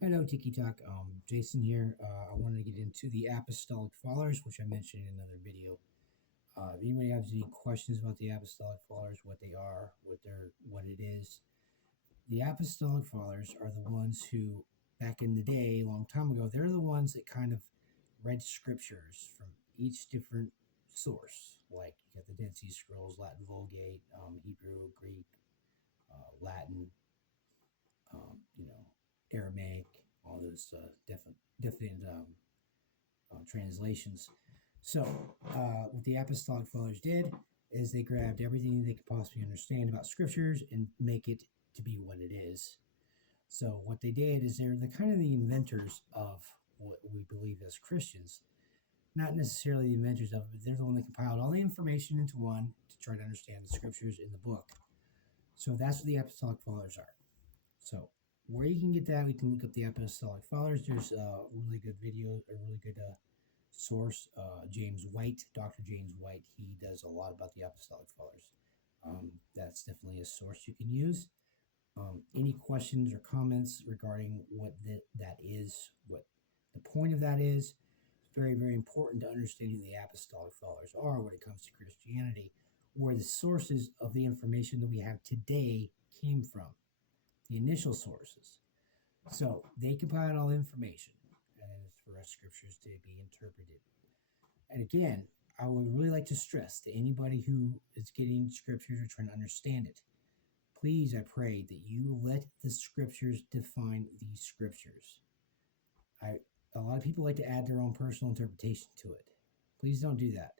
Hello, Tiki Talk. Jason here. I wanted to get into the Apostolic Fathers, which I mentioned in another video. If anybody has any questions about the Apostolic Fathers, what they are, what it is, the Apostolic Fathers are the ones who, back in the day, a long time ago, they're the ones that kind of read scriptures from each different source. Like you got the Dead Sea Scrolls, Latin Vulgate, Hebrew, Greek, Latin, Aramaic, all those different translations. So, what the Apostolic Fathers did is they grabbed everything they could possibly understand about scriptures and make it to be what it is. So, what they did is they're the kind of the inventors of what we believe as Christians. Not necessarily the inventors of it, but they're the one that compiled all the information into one to try to understand the scriptures in the book. So that's what the Apostolic Fathers are. So where you can get that, we can look up the Apostolic Fathers. There's a really good video, a really good source, James White, Dr. James White. He does a lot about the Apostolic Fathers. That's definitely a source you can use. Any questions or comments regarding what that is, what the point of that is, it's very, very important to understanding the Apostolic Fathers are when it comes to Christianity, where the sources of the information that we have today came from, the initial sources. So they compiled all information, and it's for us scriptures to be interpreted. And again, I would really like to stress to anybody who is getting scriptures or trying to understand it, please, I pray that you let the scriptures define these scriptures. A lot of people like to add their own personal interpretation to it. Please don't do that.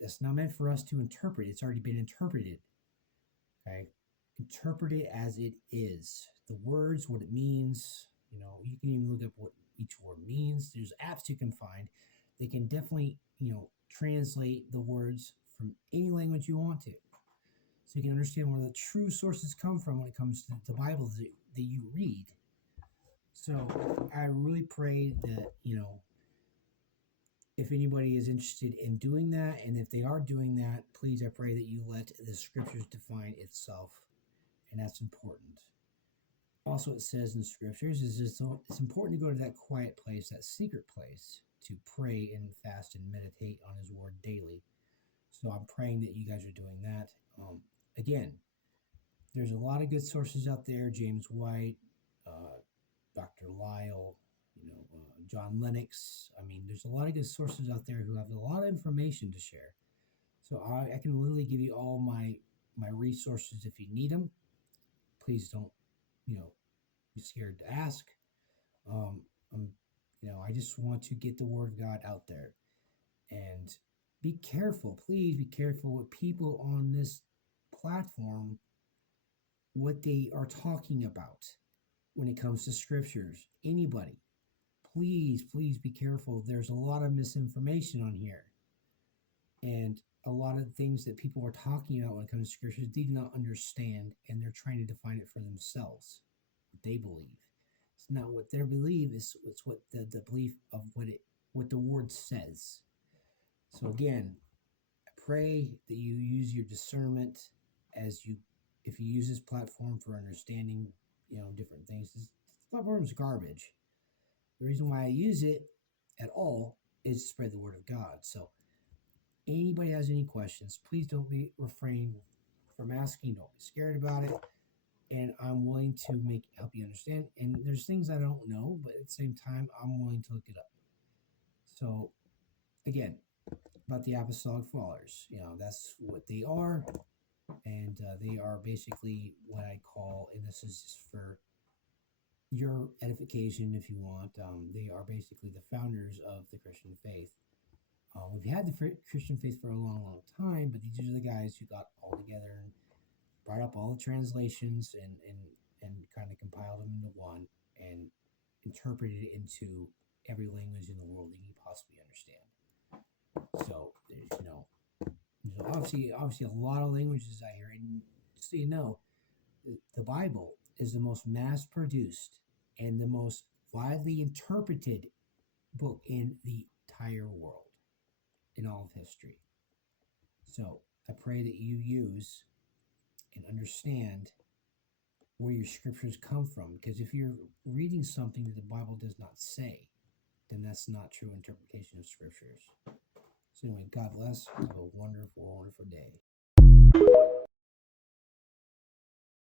That's not meant for us to interpret. It's already been interpreted. Okay? Interpret it as it is. The words, what it means. You can even look up what each word means. There's apps you can find. They can definitely, translate the words from any language you want to. So you can understand where the true sources come from when it comes to the Bible that you read. So I really pray that, if anybody is interested in doing that, and if they are doing that, please, I pray that you let the scriptures define itself. And that's important. Also, it says in the scriptures it's important to go to that quiet place, that secret place, to pray and fast and meditate on His Word daily. So I'm praying that you guys are doing that. Again, there's a lot of good sources out there. James White, Dr. Lyle, John Lennox. I mean, there's a lot of good sources out there who have a lot of information to share. So I can literally give you all my resources if you need them. Please don't, be scared to ask. I just want to get the word of God out there, and be careful. Please be careful with people on this platform, what they are talking about when it comes to scriptures. Anybody, please be careful. There's a lot of misinformation on here, and a lot of things that people are talking about when it comes to scriptures they do not understand, and they're trying to define it for themselves, what they believe. It's not what they believe, it's what the belief of what the word says. So again, I pray that you use your discernment if you use this platform for understanding, different things. This platform is garbage. The reason why I use it at all is to spread the word of God. So anybody has any questions, please don't refrain from asking. Don't be scared about it. And I'm willing to help you understand. And there's things I don't know, but at the same time, I'm willing to look it up. So again, about the Apostolic Fathers, that's what they are. And they are basically what I call, and this is just for your edification if you want, they are basically the founders of the Christian faith. We've had the Christian faith for a long, long time, but these are the guys who got all together and brought up all the translations and kind of compiled them into one and interpreted it into every language in the world that you possibly understand. So there's obviously a lot of languages out here, and so the Bible is the most mass-produced and the most widely interpreted book in the entire world, in all of history. So I pray that you use and understand where your scriptures come from. Because if you're reading something that the Bible does not say, then that's not true interpretation of scriptures. So anyway, God bless. Have a wonderful, wonderful day.